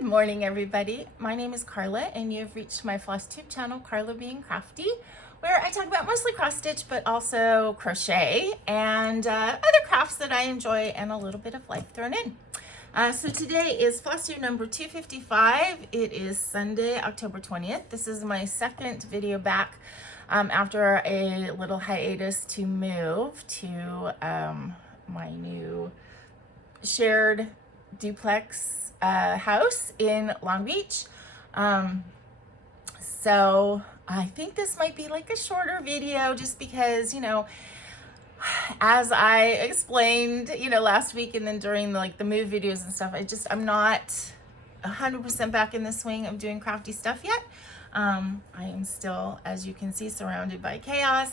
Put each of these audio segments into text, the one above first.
Good morning, everybody. My name is Karla, and you've reached my FlossTube channel, KarlaBeingCrafty, where I talk about mostly cross stitch, but also crochet and other crafts that I enjoy, and a little bit of life thrown in. So today is FlossTube number 255. It is Sunday, October 20th. This is my second video back after a little hiatus to move to my new shared duplex house in Long Beach. So I think this might be like a shorter video just because, you know, as I explained, you know, last week and then during the move videos and stuff, I'm not 100% back in the swing of doing crafty stuff yet. I am still, as you can see, surrounded by chaos.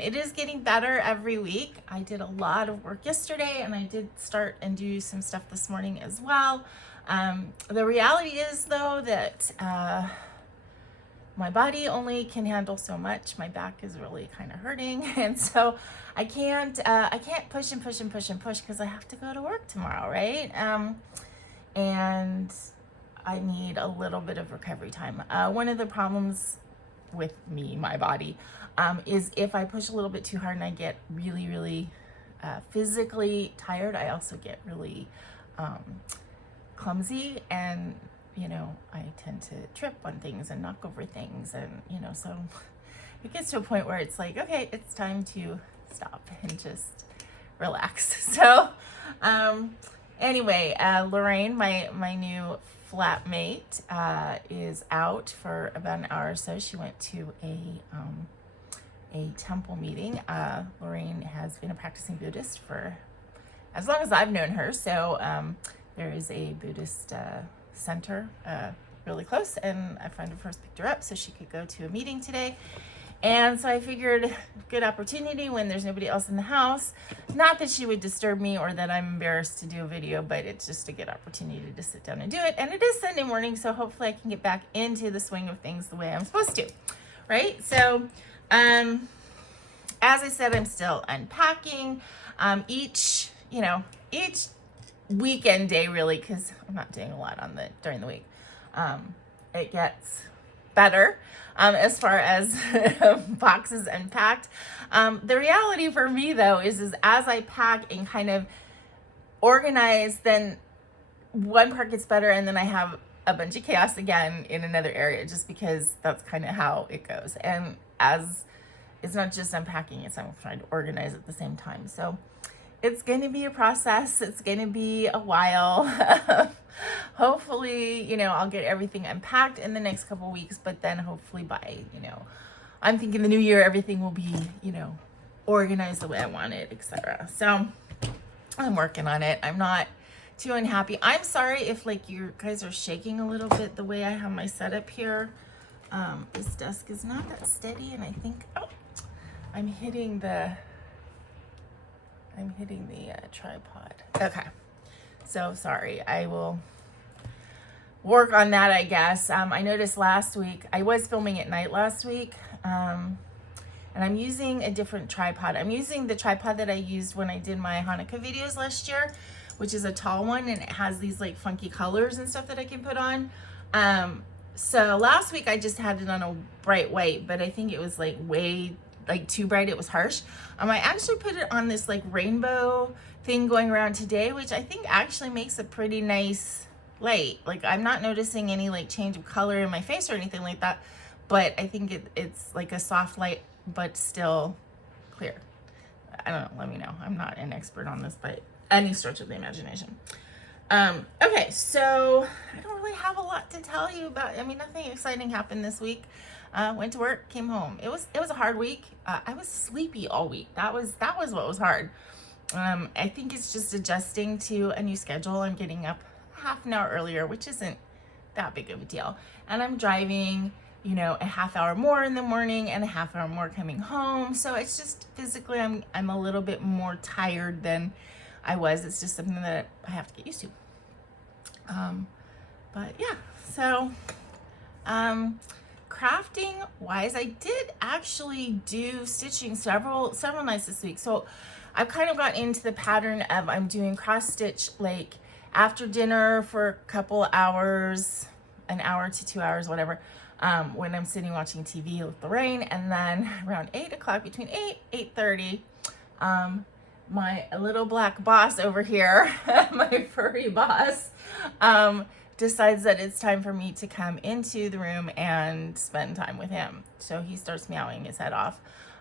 It is getting better every week. I did a lot of work yesterday, and I did start and do some stuff this morning as well. The reality is, though, that my body only can handle so much. My back is really kind of hurting, and so I can't push and push and push and push because I have to go to work tomorrow, right? And I need a little bit of recovery time. One of the problems with my body, is if I push a little bit too hard and I get really, really physically tired, I also get really clumsy, and you know, I tend to trip on things and knock over things, and you know, so it gets to a point where it's like, okay, it's time to stop and just relax. So anyway, Lorraine, my new flatmate, is out for about an hour or so. She went to a temple meeting. Lorraine has been a practicing Buddhist for as long as I've known her, so there is a Buddhist center really close, and a friend of hers picked her up so she could go to a meeting today. And so I figured, good opportunity when there's nobody else in the house. Not that she would disturb me or that I'm embarrassed to do a video, but it's just a good opportunity to sit down and do it. And it is Sunday morning, so hopefully I can get back into the swing of things the way I'm supposed to, right? So, as I said, I'm still unpacking. Each weekend day, really, because I'm not doing a lot during the week. It gets better as far as boxes unpacked. The reality for me, though, is as I pack and kind of organize, then one part gets better, and then I have a bunch of chaos again in another area, just because that's kind of how it goes. And as it's not just unpacking, I'm trying to organize at the same time. So it's going to be a process. It's going to be a while. Hopefully, you know, I'll get everything unpacked in the next couple weeks, but then hopefully by, you know, I'm thinking the new year, everything will be, you know, organized the way I want it, etc. So I'm working on it. I'm not too unhappy. I'm sorry if like you guys are shaking a little bit the way I have my setup here. This desk is not that steady, and I think, I'm hitting the tripod. Okay, so sorry. I will work on that, I guess. I noticed last week, I was filming at night last week, and I'm using a different tripod. I'm using the tripod that I used when I did my Hanukkah videos last year, which is a tall one, and it has these like funky colors and stuff that I can put on. So last week I just had it on a bright white, but I think it was like way too bright. It was harsh. I actually put it on this like rainbow thing going around today, which I think actually makes a pretty nice light. Like, I'm not noticing any like change of color in my face or anything like that, but I think it's like a soft light, but still clear. I don't know, let me know. I'm not an expert on this by any stretch of the imagination. Okay, so I don't really have a lot to tell you about. I mean, nothing exciting happened this week. Went to work, came home. It was a hard week. I was sleepy all week. That was what was hard. I think it's just adjusting to a new schedule. I'm getting up half an hour earlier, which isn't that big of a deal. And I'm driving, you know, a half hour more in the morning and a half hour more coming home. So it's just physically, I'm a little bit more tired than I was. It's just something that I have to get used to. But yeah, so, crafting wise, I did actually do stitching several nights this week. So I've kind of got into the pattern of I'm doing cross stitch like after dinner for a couple hours, an hour to 2 hours, whatever, when I'm sitting watching TV with Lorraine. And then around 8 o'clock, between 8:30, my little black boss over here, my furry boss, decides that it's time for me to come into the room and spend time with him. So he starts meowing his head off.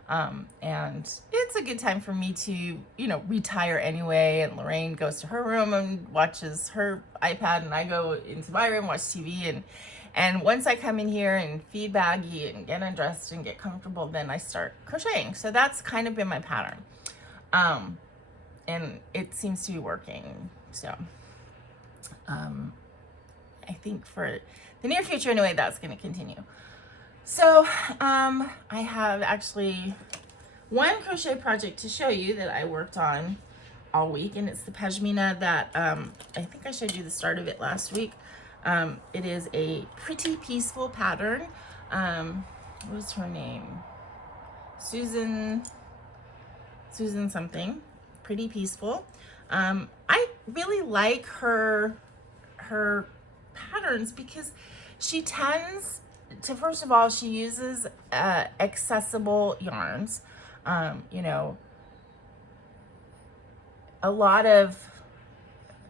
And it's a good time for me to, you know, retire anyway. And Lorraine goes to her room and watches her iPad, and I go into my room, watch TV. And once I come in here and feed Baggy and get undressed and get comfortable, then I start crocheting. So that's kind of been my pattern. And it seems to be working. So, I think for the near future anyway, that's going to continue. So, I have actually one crochet project to show you that I worked on all week, and it's the pashmina that, I think I showed you the start of it last week. It is a Pretty Peaceful pattern. What was her name? Susan something. Pretty Peaceful. I really like her patterns because she tends to, first of all, she uses accessible yarns. You know, a lot of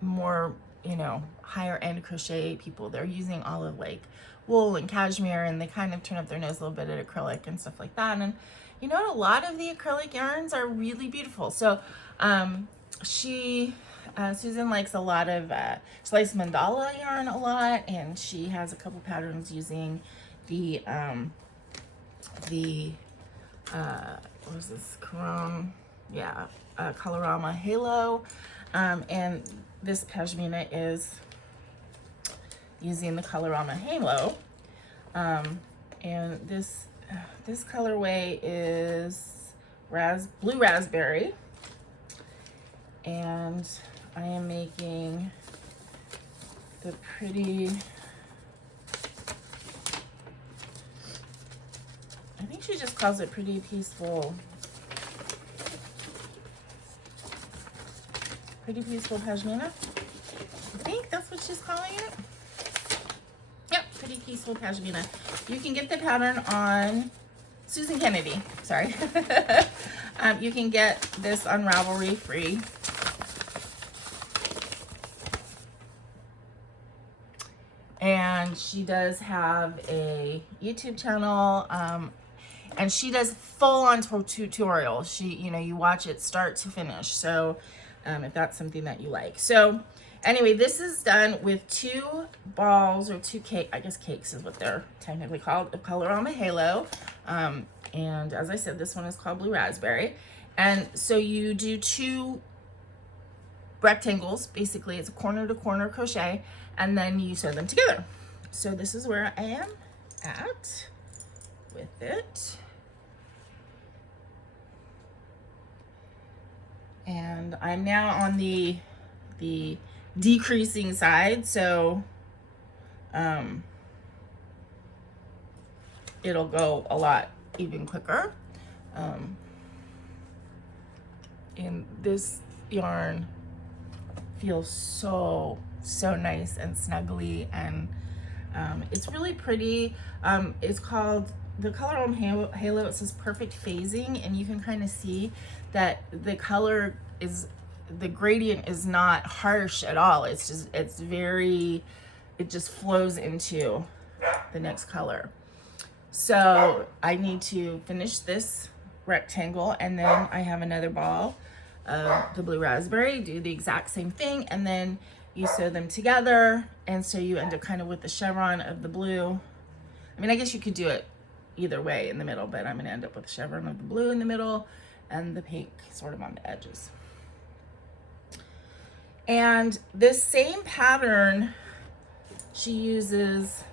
more, you know, higher end crochet people, they're using all of like wool and cashmere, and they kind of turn up their nose a little bit at acrylic and stuff like that. And you know what, a lot of the acrylic yarns are really beautiful. So Susan likes a lot of she likes mandala yarn a lot, and she has a couple patterns using the what was this, Colorama Halo, and this pashmina is using the Colorama Halo, and this colorway is blue raspberry, and I am making the pretty, I think she just calls it Pretty Peaceful pashmina. I think that's what she's calling it. Yep, Pretty Peaceful pashmina. You can get the pattern on Susan Kennedy, sorry. You can get this on Ravelry free. And she does have a YouTube channel, and she does full-on tutorials. She, you know, you watch it start to finish. So if that's something that you like. So anyway, this is done with 2 balls, or 2 cakes is what they're technically called, of Colorama Halo. And as I said, this one is called Blue Raspberry. And so you do 2 rectangles, basically it's a corner to corner crochet, and then you sew them together. So this is where I am at with it. And I'm now on the decreasing side, so it'll go a lot even quicker. And this yarn feels so nice and snuggly, and it's really pretty. It's called the Colorama Halo. It says perfect phasing, and you can kind of see that the color is, the gradient is not harsh at all. It's just, it just flows into the next color. So I need to finish this rectangle, and then I have another ball of the blue raspberry, do the exact same thing, and then you sew them together, and so you end up kind of with the chevron of the blue. I mean, I guess you could do it either way in the middle, but I'm going to end up with the chevron of the blue in the middle and the pink sort of on the edges. And this same pattern she uses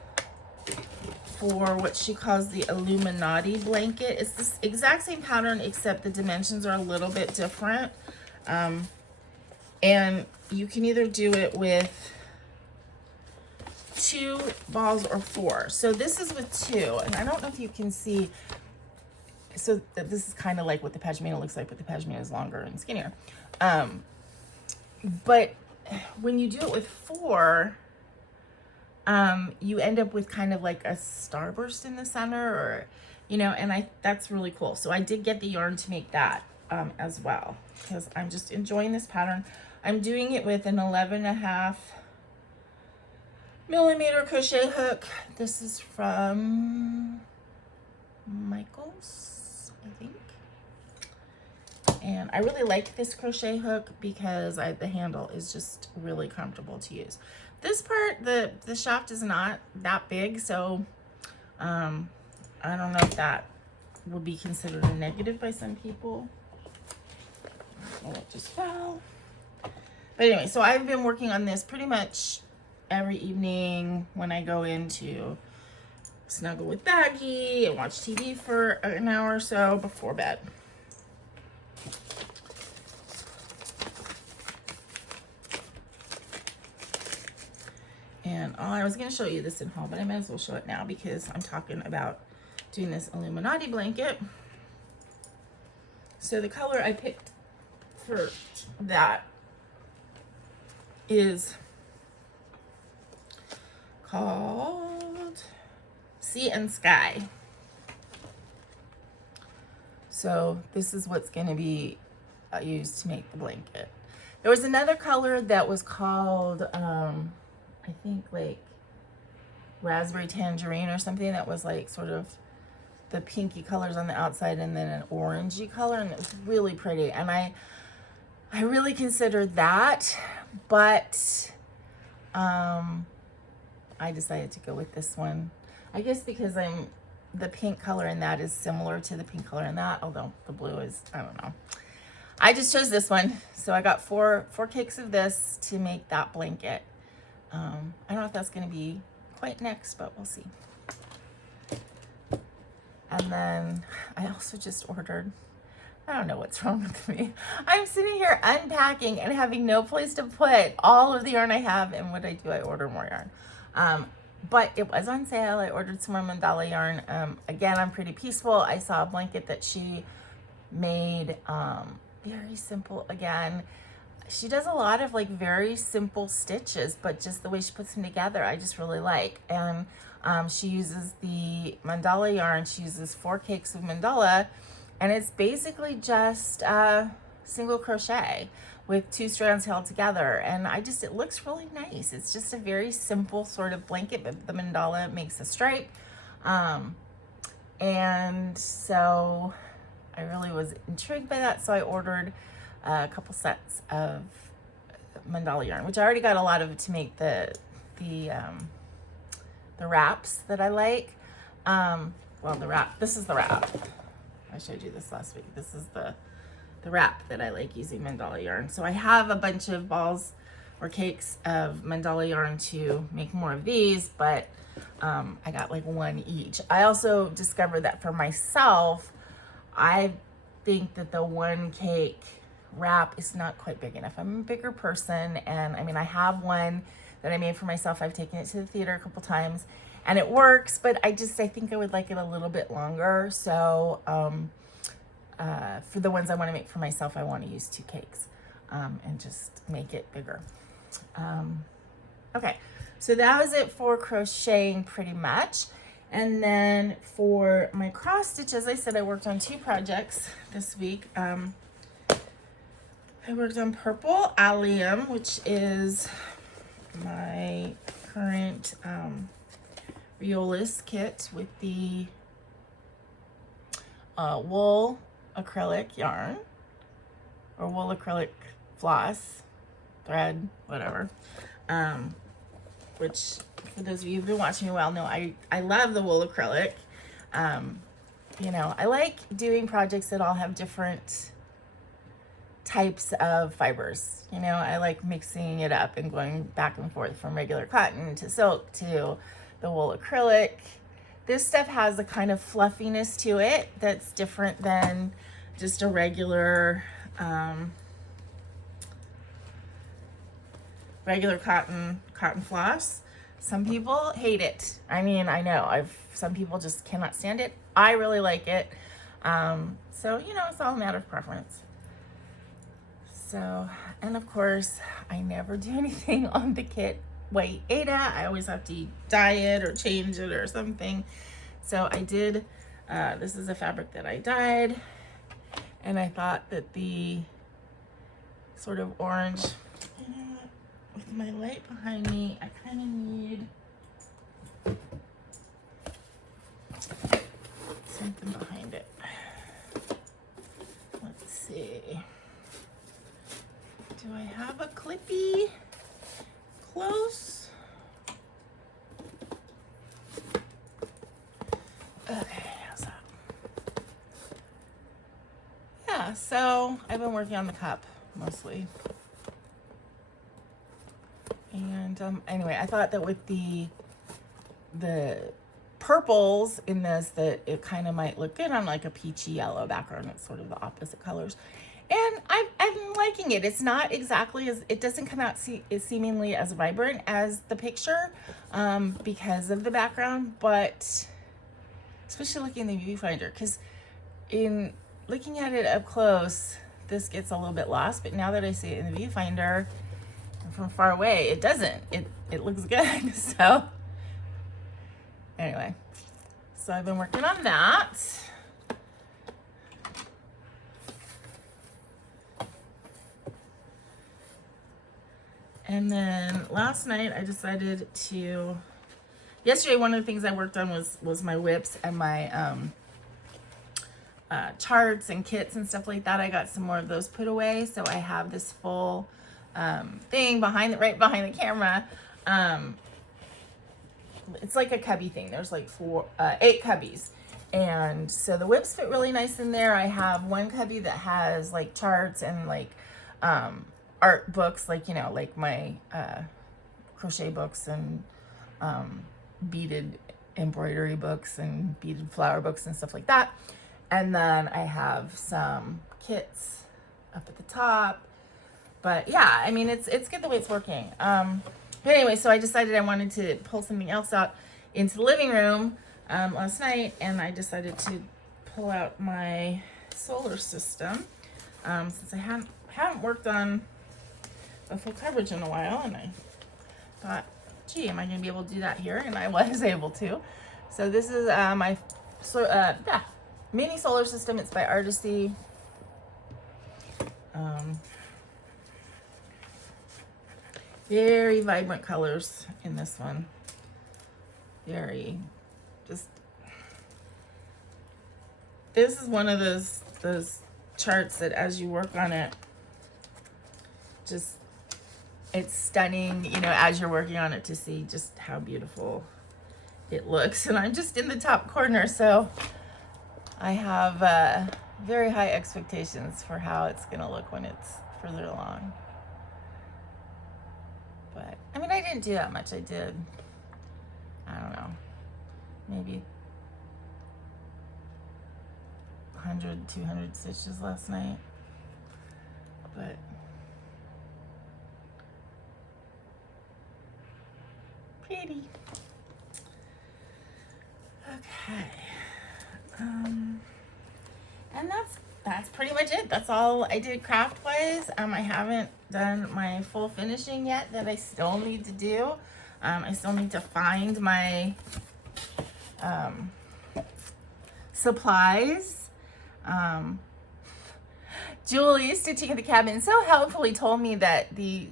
for what she calls the Illuminati blanket. It's this exact same pattern, except the dimensions are a little bit different. And you can either do it with 2 balls or 4. So this is with 2, and I don't know if you can see, so that this is kind of like what the pashmina looks like, but the pashmina is longer and skinnier. But when you do it with 4, you end up with kind of like a starburst in the center, or, you know, and that's really cool. So I did get the yarn to make that as well, because I'm just enjoying this pattern. I'm doing it with an 11.5 millimeter crochet hook. This is from Michaels, I think. And I really like this crochet hook because the handle is just really comfortable to use. This part, the shaft is not that big, so I don't know if that would be considered a negative by some people. Oh, it just fell. But anyway, so I've been working on this pretty much every evening when I go in to snuggle with Baggy and watch TV for an hour or so before bed. And I was going to show you this in haul, but I might as well show it now because I'm talking about doing this Illuminati blanket. So the color I picked for that is called Sea and Sky. So this is what's going to be used to make the blanket. There was another color that was called I think like raspberry tangerine or something, that was like sort of the pinky colors on the outside and then an orangey color, and it was really pretty. And I really considered that, but I decided to go with this one. I guess because the pink color in that is similar to the pink color in that, although the blue is, I don't know. I just chose this one. So I got four cakes of this to make that blanket. I don't know if that's going to be quite next, but we'll see. And then I also just ordered, I don't know what's wrong with me. I'm sitting here unpacking and having no place to put all of the yarn I have. And what I do, I order more yarn. But it was on sale. I ordered some more mandala yarn. Again, I'm pretty peaceful. I saw a blanket that she made, very simple again. She does a lot of like very simple stitches, but just the way she puts them together, I just really like. And she uses the mandala yarn. She uses 4 cakes of mandala, and it's basically just single crochet with 2 strands held together. And it looks really nice. It's just a very simple sort of blanket, but the mandala makes a stripe. And so I really was intrigued by that. So I ordered a couple sets of mandala yarn, which I already got a lot of it to make the wraps that I like. Well, the wrap, this is the wrap. I showed you this last week. This is the wrap that I like using mandala yarn. So I have a bunch of balls or cakes of mandala yarn to make more of these, but I got like 1 each. I also discovered that for myself, I think that the 1 cake wrap is not quite big enough. I'm a bigger person, and I mean, I have one that I made for myself. I've taken it to the theater a couple times and it works, but I think I would like it a little bit longer. So for the ones I want to make for myself, I want to use 2 cakes and just make it bigger. Okay, so that was it for crocheting pretty much. And then for my cross stitch, as I said, I worked on 2 projects this week. I worked on Purple Allium, which is my current Riolis kit with the wool acrylic yarn, or wool acrylic floss, thread, whatever. Which, for those of you who've been watching me well, know I love the wool acrylic. You know, I like doing projects that all have different types of fibers. You know, I like mixing it up and going back and forth from regular cotton to silk to the wool acrylic. This stuff has a kind of fluffiness to it that's different than just a regular cotton floss. Some people hate it. I mean, I know some people just cannot stand it. I really like it. So, you know, it's all a matter of preference. So, and of course, I never do anything on the kit white Aida. I always have to dye it or change it or something. So I did, this is a fabric that I dyed, and I thought that the sort of orange, with my light behind me, I kind of need something behind it. Let's see. Do I have a clippy close? Okay, how's that? Yeah, so I've been working on the cup mostly. And anyway, I thought that with the purples in this, that it kind of might look good on like a peachy yellow background. It's sort of the opposite colors. And I'm liking it. It's not exactly as, it doesn't come out seemingly as vibrant as the picture because of the background, but especially looking in the viewfinder, because in looking at it up close, this gets a little bit lost, but now that I see it in the viewfinder from far away, it doesn't. It looks good. So anyway, so I've been working on that. And then last night I decided to, yesterday one of the things I worked on was my whips and my charts and kits and stuff like that. I got some more of those put away. So I have this full thing right behind the camera. It's like a cubby thing. There's like 8 cubbies. And so the whips fit really nice in there. I have one cubby that has like charts and like art books, like, you know, like my crochet books and beaded embroidery books and beaded flower books and stuff like that. And then I have some kits up at the top. But yeah, I mean, it's good the way it's working. But anyway, so I decided I wanted to pull something else out into the living room last night, and I decided to pull out my solar system since I haven't worked on a full coverage in a while, and I thought, gee, am I going to be able to do that here? And I was able to. So this is my mini solar system. It's by Artisty. Very vibrant colors in this one. Very, just, this is one of those charts that as you work on it, just, it's stunning, you know, as you're working on it, to see just how beautiful it looks. And I'm just in the top corner, so I have very high expectations for how it's going to look when it's further along. But, I mean, I didn't do that much. I did, I don't know, maybe 100, 200 stitches last night. But pretty. Okay. And that's pretty much it. That's all I did craft wise. I haven't done my full finishing yet that I still need to do. I still need to find my supplies. Julie, Stitching at the Cabin, so helpfully told me that the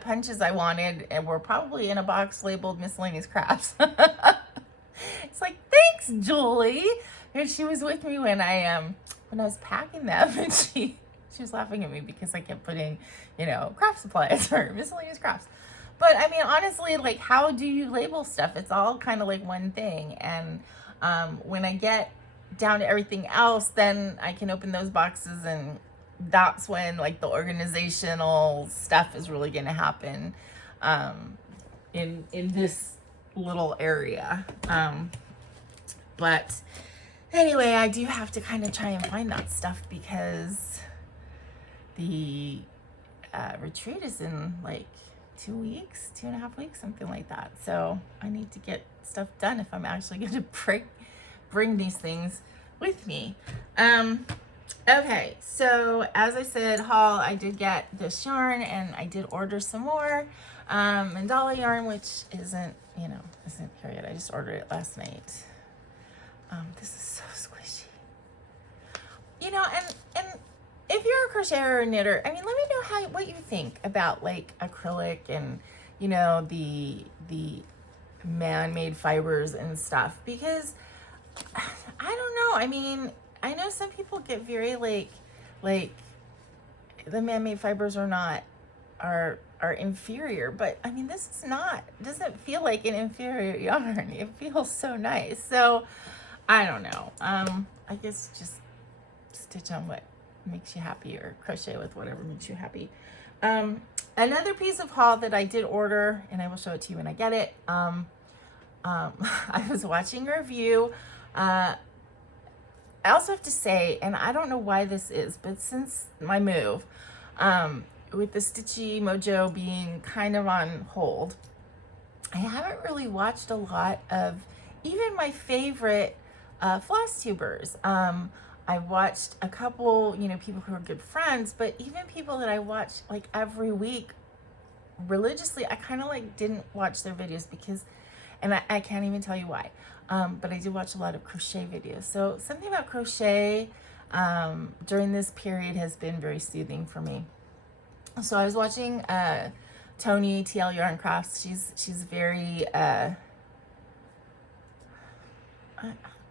punches I wanted were probably in a box labeled miscellaneous crafts. It's like, thanks, Julie. And she was with me when I was packing them, and she was laughing at me because I kept putting, you know, craft supplies or miscellaneous crafts. But I mean, honestly, like, how do you label stuff? It's all kind of like one thing. And when I get down to everything else, then I can open those boxes, and that's when like the organizational stuff is really going to happen in this little area. But anyway, I do have to kind of try and find that stuff because the retreat is in like 2 weeks, 2.5 weeks, something like that. So I need to get stuff done if I'm actually going to bring these things with me. Okay, so as I said, haul, I did get this yarn and I did order some more mandala yarn, which isn't here yet. I just ordered it last night. This is so squishy. You know, and if you're a crocheter or a knitter, I mean, let me know what you think about like acrylic and, you know, the man-made fibers and stuff, because I don't know. I mean, I know some people get very like the man-made fibers are inferior, but I mean, this is not, doesn't feel like an inferior yarn. It feels so nice. So I don't know. I guess just stitch on what makes you happy, or crochet with whatever makes you happy. Another piece of haul that I did order, and I will show it to you when I get it. I was watching a review. I also have to say, and I don't know why this is, but since my move, with the Stitchy Mojo being kind of on hold, I haven't really watched a lot of even my favorite FlossTubers. I watched a couple, you know, people who are good friends, but even people that I watch like every week religiously, I kind of like didn't watch their videos because, and I can't even tell you why, but I do watch a lot of crochet videos. So something about crochet during this period has been very soothing for me. So I was watching Tony TL Yarn Crafts. She's very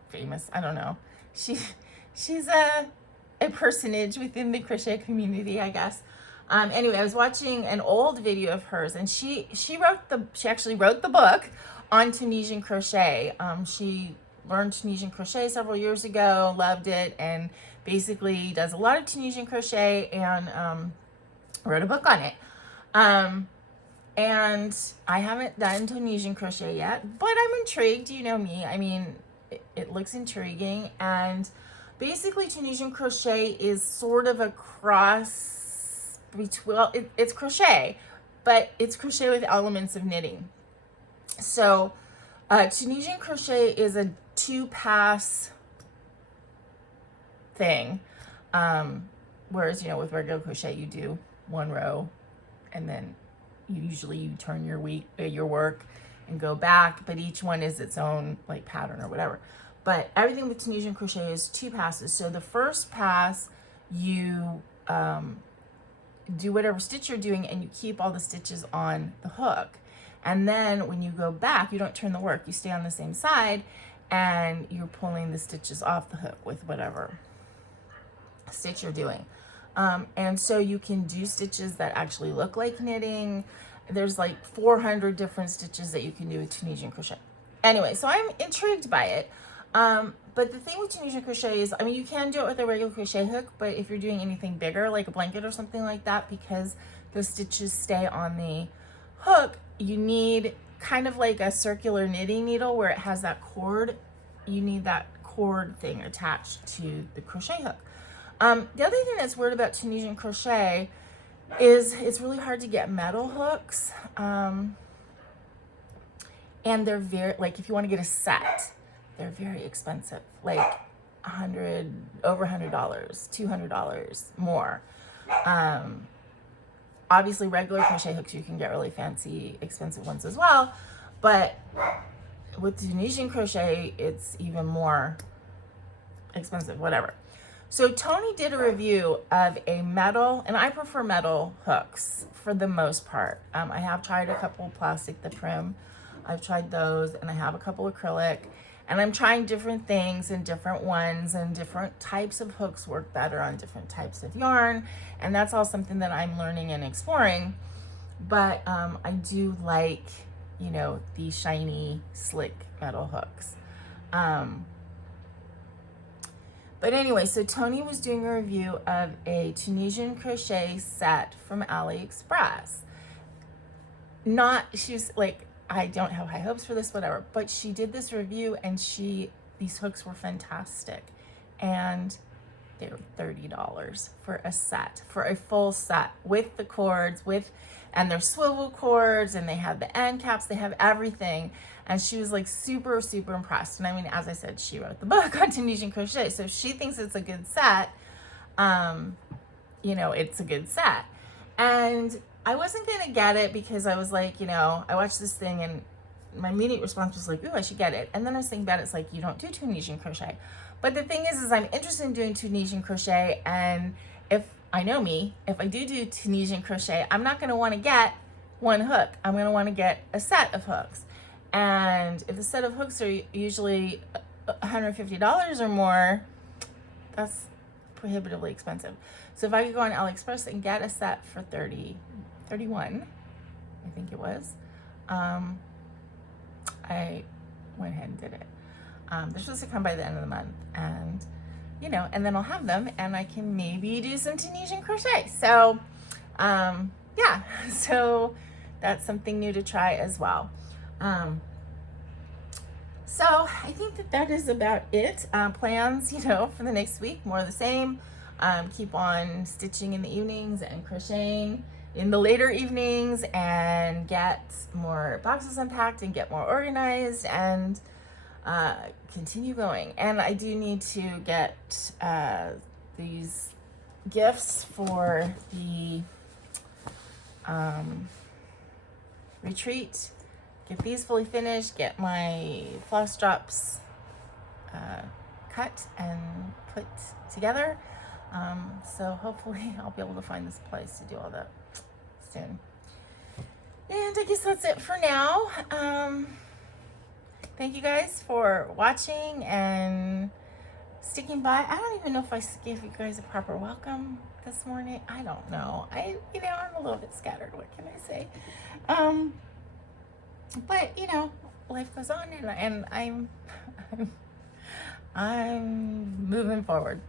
famous. I don't know. She's a personage within the crochet community, I guess. Anyway, I was watching an old video of hers, and she actually wrote the book on Tunisian crochet. She learned Tunisian crochet several years ago, loved it, and basically does a lot of Tunisian crochet, and wrote a book on it. And I haven't done Tunisian crochet yet, but I'm intrigued. You know me. I mean, it looks intriguing, and basically Tunisian crochet is sort of a cross between, well, it's crochet, but it's crochet with elements of knitting. So Tunisian crochet is a 2-pass thing, whereas, you know, with regular crochet you do 1 row and then you turn your work and go back, but each one is its own like pattern or whatever. But everything with Tunisian crochet is 2 passes. So the first pass, you do whatever stitch you're doing and you keep all the stitches on the hook. And then when you go back, you don't turn the work. You stay on the same side and you're pulling the stitches off the hook with whatever stitch you're doing. And so you can do stitches that actually look like knitting. There's like 400 different stitches that you can do with Tunisian crochet. Anyway, so I'm intrigued by it. But the thing with Tunisian crochet is, I mean, you can do it with a regular crochet hook, but if you're doing anything bigger, like a blanket or something like that, because the stitches stay on the hook, you need kind of like a circular knitting needle where it has that cord. You need that cord thing attached to the crochet hook. The other thing that's weird about Tunisian crochet is it's really hard to get metal hooks. And they're very, like if you want to get a set, they're very expensive, like over $100, $200 more. Obviously regular crochet hooks, you can get really fancy, expensive ones as well. But with Tunisian crochet, it's even more expensive, whatever. So Tony did a review of a metal, and I prefer metal hooks for the most part. I have tried a couple plastic, the Prim. I've tried those, and I have a couple acrylic, and I'm trying different things and different ones, and different types of hooks work better on different types of yarn, and that's all something that I'm learning and exploring. But I do like, you know, the shiny, slick metal hooks. But anyway, so Tony was doing a review of a Tunisian crochet set from AliExpress. She was like, I don't have high hopes for this, whatever, but she did this review and these hooks were fantastic. And they were $30 for a set, for a full set with the cords, and they're swivel cords, and they have the end caps, they have everything. And she was like super, super impressed. And I mean, as I said, she wrote the book on Tunisian crochet, so she thinks it's a good set. you know, it's a good set. And I wasn't going to get it because I was like, you know, I watched this thing and my immediate response was like, ooh, I should get it. And then I was thinking about it, it's like, you don't do Tunisian crochet. But the thing is I'm interested in doing Tunisian crochet. And if I know me, if I do Tunisian crochet, I'm not going to want to get one hook. I'm going to want to get a set of hooks. And if the set of hooks are usually $150 or more, that's prohibitively expensive. So if I could go on AliExpress and get a set for $31, I think it was, I went ahead and did it. They're supposed to come by the end of the month, and you know, and then I'll have them and I can maybe do some Tunisian crochet. So yeah, so that's something new to try as well. So I think that is about it. Plans, you know, for the next week, more of the same. Keep on stitching in the evenings and crocheting in the later evenings, and get more boxes unpacked and get more organized, and continue going. And I do need to get these gifts for the retreat. Get these fully finished, get my floss drops cut and put together. So hopefully I'll be able to find this place to do all that soon. And I guess that's it for now. Thank you guys for watching and sticking by. I don't even know if I gave you guys a proper welcome this morning. I don't know. I'm a little bit scattered. What can I say? But you know, life goes on, and I'm moving forward.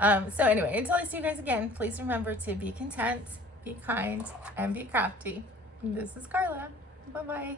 So anyway, until I see you guys again, please remember to be content, be kind, and be crafty. This is Karla. Bye-bye.